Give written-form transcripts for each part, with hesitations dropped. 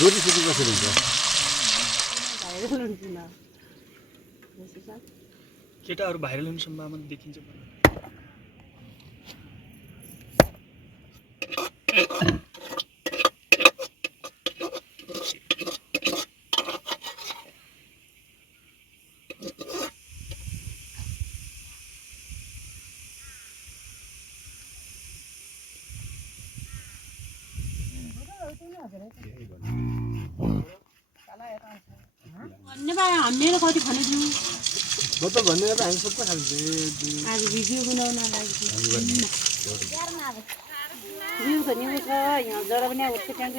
रोटी सुटी कसरी हुन्छ केटाहरू भाइरल हुने सम्भावना देखिन्छ हामीले कति खानु दिउँ म त भन्ने त हामी सबै खान्छ आज भिडियो बनाउन लागि न्यु त न्यु छ यहाँ जरा पनि उठ्छ त्यहाँ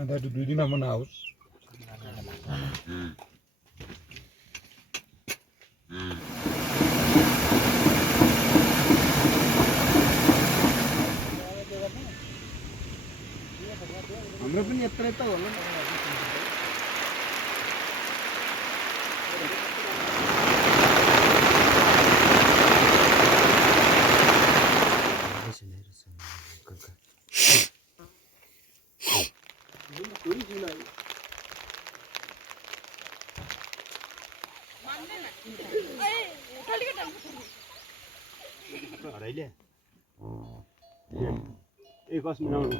Ada 2 दिन मन आओस् हाम्रो पनि यत्रै त होला हराइले ए कस मिलाउनु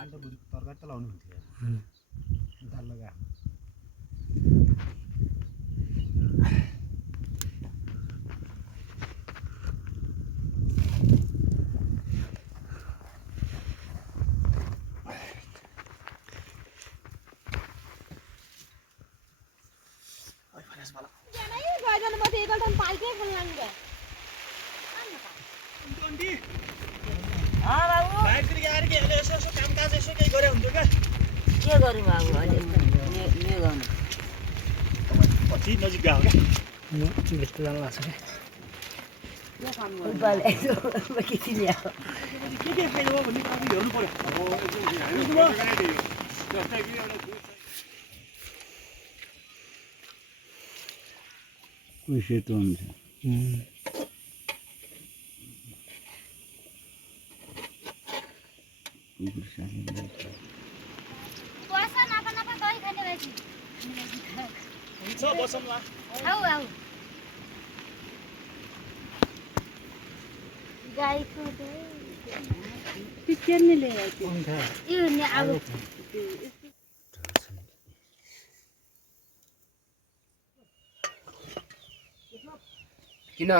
आटा बुढी तरकारी त लाउनु हुन्थ्यो दाल लगा के गरौँ बाबु अहिले यो गर्नु पछि नजिक गयो क्या त्यस्तो जानु लाग्छ क्या उपाले किति ल्यायो के खाइदियो भन्ने काम हेर्नु पर्यो कोही सेतो हुन्छ हुन्छ बसौँला गाईको पिक्चर नै ल्याएको यो नि अब किन